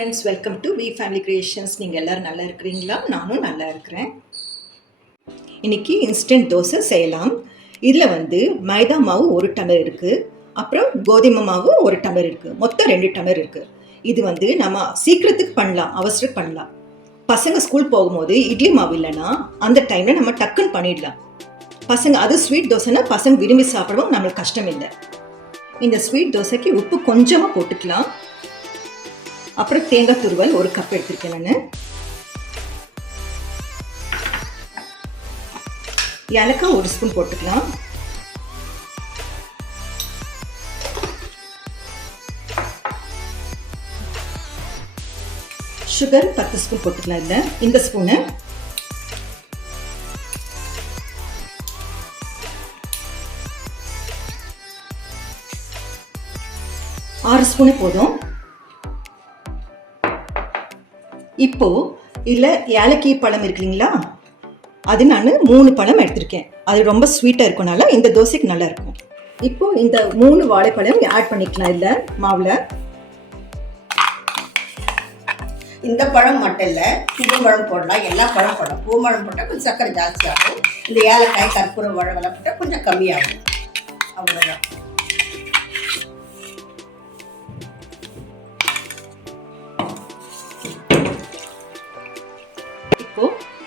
Friends, welcome to V family creations. நீங்கள் எல்லோரும் நல்லா இருக்கிறீங்களா? நானும் நல்லா இருக்கிறேன். இன்றைக்கி இன்ஸ்டன்ட் தோசை செய்யலாம். இதில் மைதா மாவு 1 டம்ளர் இருக்குது, அப்புறம் கோதுமை மாவு 1 டம்ளர் இருக்குது, மொத்தம் 2 டம்ளர் இருக்குது. இது நம்ம சீக்கிரத்துக்கு பண்ணலாம், அவசரம் பண்ணலாம். பசங்க ஸ்கூல் போகும்போது இட்லி மாவு இல்லைன்னா அந்த டைமில் நம்ம டக்குன்னு பண்ணிடலாம். பசங்க அது ஸ்வீட் தோசைன்னா பசங்க விரும்பி சாப்பிடவும் நம்மளுக்கு கஷ்டம் இல்லை. இந்த ஸ்வீட் தோசைக்கு உப்பு கொஞ்சமாக போட்டுக்கலாம். அப்புறம் தேங்காய் துருவல் 1 கப் எடுத்திருக்கேன் நான். ஏலக்காய் 1 ஸ்பூன் போட்டுக்கலாம். சுகர் 10 ஸ்பூன் போட்டுக்கலாம். இல்லை இந்த ஸ்பூனு. ஆறு ஸ்பூனே போதும். இப்போ இதில் ஏலக்கி பழம் இருக்கு இல்லைங்களா, அது நான் 3 பழம் எடுத்திருக்கேன். அது ரொம்ப ஸ்வீட்டாக இருக்கனால இந்த தோசைக்கு நல்லா இருக்கும். இப்போ இந்த 3 வாழைப்பழம் ஆட் பண்ணிக்கலாம் இல்லை மாவில். இந்த பழம் மட்டும் இல்லை, பூம்பழம் போடலாம், எல்லா பழம் போடலாம். பூம்பழம் போட்டால் கொஞ்சம் சர்க்கரை ஜாஸ்தியாகும். இந்த ஏலக்காய் கற்பூரம் வாழைப்பழம் போட்டால் கொஞ்சம் கம்மியாகும். அவ்வளோதான்.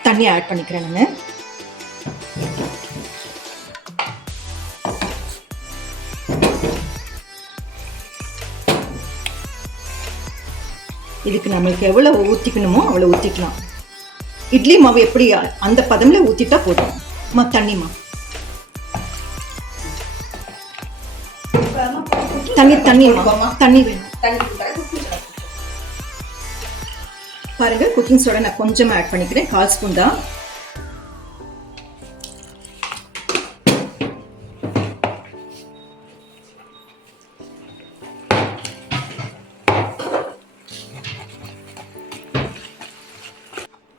தண்ணி ஆட் பண்ணிக்கிறேன் நான். இதுக்கு நம்மளுக்கு எவ்வளவு ஊற்றிக்கணுமோ அவ்வளோ ஊற்றிக்கலாம். இட்லி மாவு எப்படி அந்த பதம்ல ஊற்றிட்டா போதும். தண்ணிமா தண்ணி வேணும். பாருங்க, குக்கிங் சோடா நான் கொஞ்சமாக ஆட் பண்ணிக்கிறேன், 1/4 ஸ்பூன் தான்.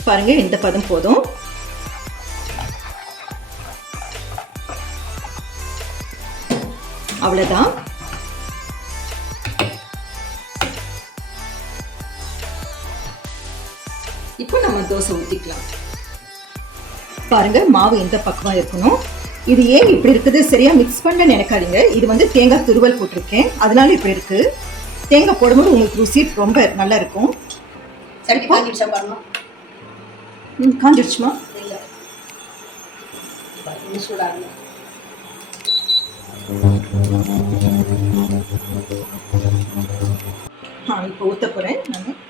பாருங்க, இந்த பதம் போதும். அவ்வளவுதான். இப்போ நம்ம தோசை ஊற்றிக்கலாம். பாருங்க, மாவு எந்த பக்கமாக இருக்கணும். இது ஏன் இப்படி இருக்குது, சரியா மிக்ஸ் பண்ண நினைக்காதீங்க. இது தேங்காய் துருவல் போட்டிருக்கேன், அதனால இப்படி இருக்கு. தேங்காய் போடும்போது உங்களுக்கு ருசி ரொம்ப நல்லா இருக்கும். காஞ்சிடுச்சுமா? இப்போ ஊற்ற போறேன் நான்.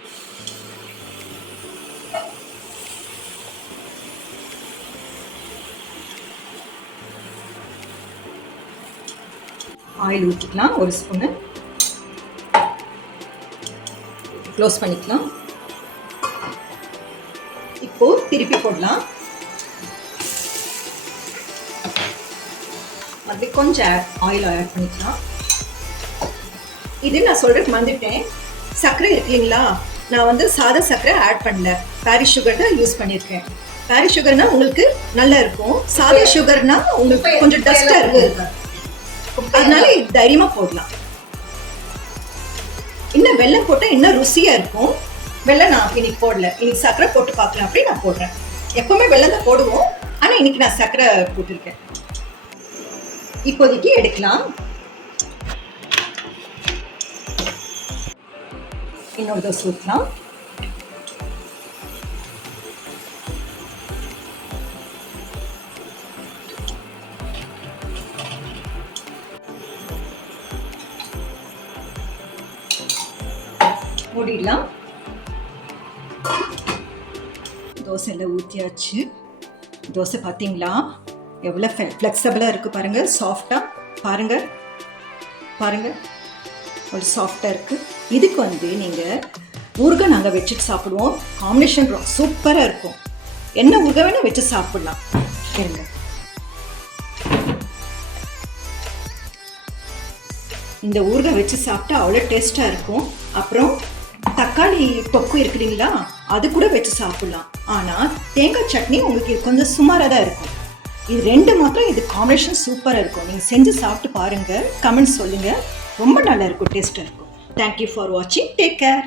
ஆயில் ஊற்றிக்கலாம், 1 ஸ்பூனு. க்ளோஸ் பண்ணிக்கலாம். இப்போ திருப்பி போடலாம். அது கொஞ்சம் ஆயில் ஆட் பண்ணிக்கலாம். இது நான் சொல்றதுக்கு மறந்துட்டேன், சர்க்கரை இருக்கு இல்லைங்களா, நான் சாதா சர்க்கரை ஆட் பண்ணல, பாரிஸ் சுகர் தான் யூஸ் பண்ணியிருக்கேன். பாரிஸ் சுகர்னா உங்களுக்கு நல்லா இருக்கும், சாதா சுகர்னா உங்களுக்கு கொஞ்சம் டஸ்டா இருக்கும், அதனால தைரியமா போடலாம். இன்னும் வெல்லம் போட்டா இன்னும் ருசியா இருக்கும். வெல்லம் நான் இன்னைக்கு போடல, இன்னைக்கு சர்க்கரை போட்டு பார்க்கலாம் அப்படி நான் போடுறேன். எப்பவுமே வெல்லம் தான் போடுவோம், ஆனா இன்னைக்கு நான் சர்க்கரை போட்டிருக்கேன். இப்போதைக்கு எடுக்கலாம். இன்னொரு தோசை ஊற்றலாம். மூடிடலாம். தோசை எல்லாம் ஊற்றியாச்சு. தோசை பார்த்தீங்களா எவ்வளோ ஃப்ளெக்சிபிளாக இருக்குது பாருங்க, சாஃப்டாக. பாருங்க பாருங்க, ஒரு சாஃப்டாக இருக்குது. இதுக்கு நீங்கள் ஊறுகாய் நாங்கள் வச்சுட்டு சாப்பிடுவோம். காம்பினேஷன் சூப்பராக இருக்கும். என்ன ஊறுகாய் வேணால் வச்சு சாப்பிடலாம். இருங்க, இந்த ஊறுகாய் வச்சு சாப்பிட்டா அவ்வளோ டேஸ்ட்டாக இருக்கும். அப்புறம் தக்காளி தொக்கு இருக்கு இல்லைங்களா, அது கூட வச்சு சாப்பிடலாம். ஆனால் தேங்காய் சட்னி உங்களுக்கு கொஞ்சம் சுமாராக தான் இருக்கும். இது 2 மாத்திரம் இது காம்பினேஷன் சூப்பராக இருக்கும். நீங்கள் செஞ்சு சாப்பிட்டு பாருங்கள், கமெண்ட்ஸ் சொல்லுங்கள். ரொம்ப நல்லா இருக்கும், டேஸ்ட்டாக இருக்கும். தேங்க்யூ ஃபார் வாட்சிங். Take care.